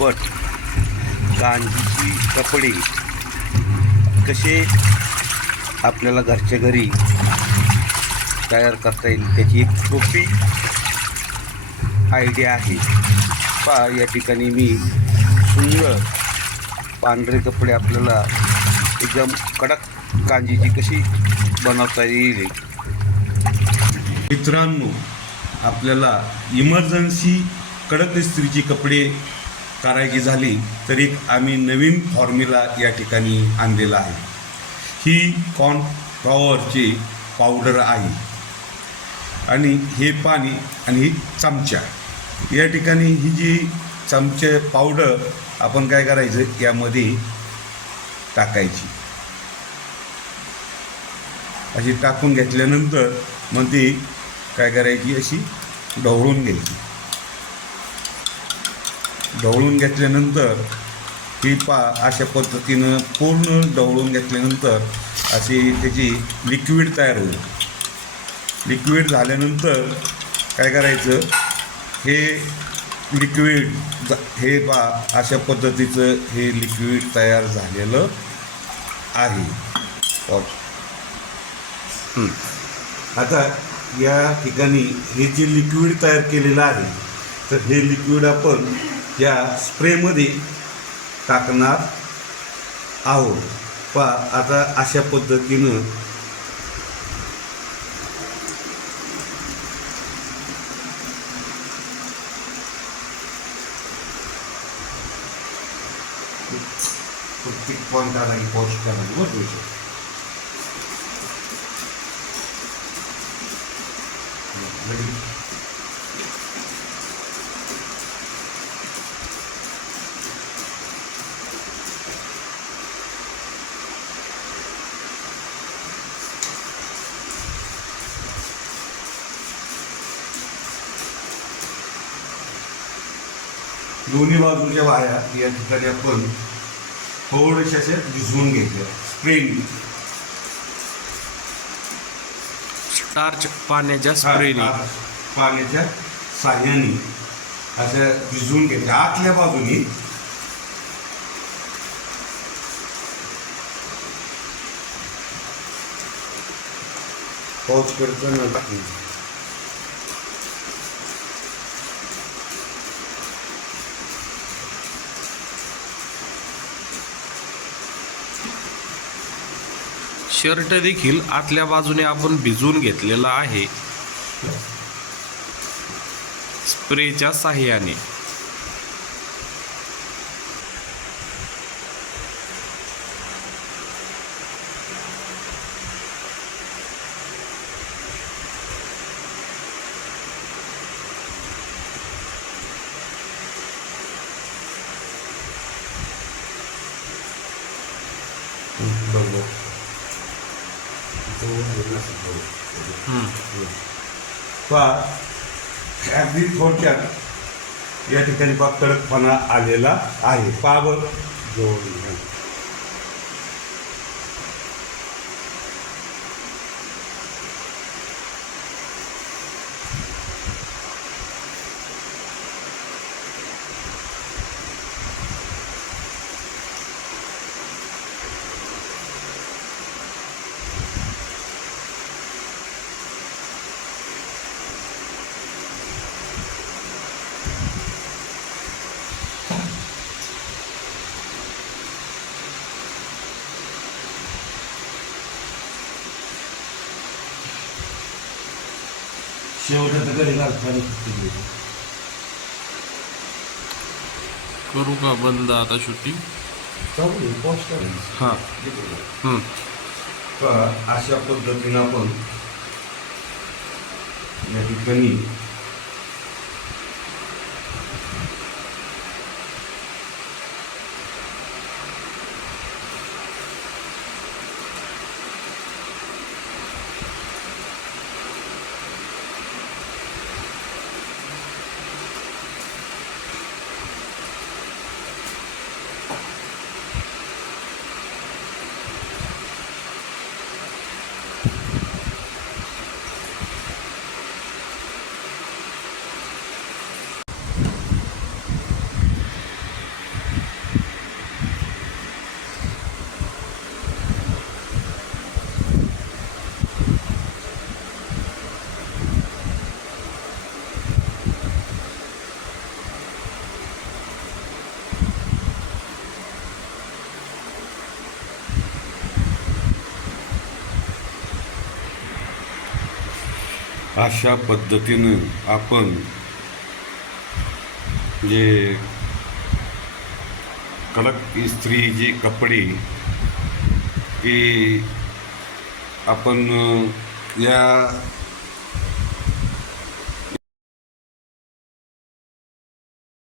झटपट गांधीची कपडे कसे आपल्याला घरच्या घरी तयार करता येईल त्याची एक सोपी आयडिया आहे. पा या ठिकाणी मी सुंदर पांढरे कपडे आपल्याला एकदम कडक कांजीची कशी बनवता येईल. मित्रांनो आपल्याला इमर्जन्सी कडक इस्त्रीचे कपडे करायची झाली तरी आम्ही नवीन फॉर्म्युला या ठिकाणी आणलेला आहे. ही कॉर्नफ्लॉवरची पावडर आहे. आणि हे पाणी आणि ही चमचा. या ठिकाणी ही जी चमचे पावडर आपण काय करायचं? यामध्ये टाकायची. अशी टाकून घेतल्यानंतर मग ती काय करायची? अशी ढवळून घ्यायची. ढवळून घेतल्यानंतर ही पा अशा पद्धतीनं पूर्ण ढवळून घेतल्यानंतर अशी त्याची लिक्विड तयार होईल. लिक्विड झाल्यानंतर काय करायचं? हे लिक्विड हे पा अशा पद्धतीचं हे लिक्विड तयार झालेलं आहे. आता या ठिकाणी हे जे लिक्विड तयार केलेलं आहे तर हे लिक्विड आपण या स्प्रेमध्ये टाकणार आहोत पा आता अशा पद्धतीनं प्रत्येक पॉईंटाला पॉस्ट करायला बरं Ready? दोन्ही बाजूच्या वाया या ठिकाणी आपण थोडेसे असे भिजवून घेतल्या स्प्रेनी स्टार्च पाण्याच्या स्प्रेने. पाण्याच्या साह्याने असं भिजवून घेतल्या आतल्या बाजूनी पाऊच करतो शर्ट देखील आतल्या बाजूने आपण भिजवून घेतलेला आहे. स्प्रेच्या साह्याने. बरोबर पहा अगदी थोडक्यात या ठिकाणी पा कडकपणा आलेला आहे. पावर जोड शेवटाचं कधी घालताना करू का बंद आता शूटिंग चालू हां अशा पद्धतीनं आपण या ठिकाणी अशा पद्धतीनं आपण जे कडक इस्त्री जे कपडे की आपण या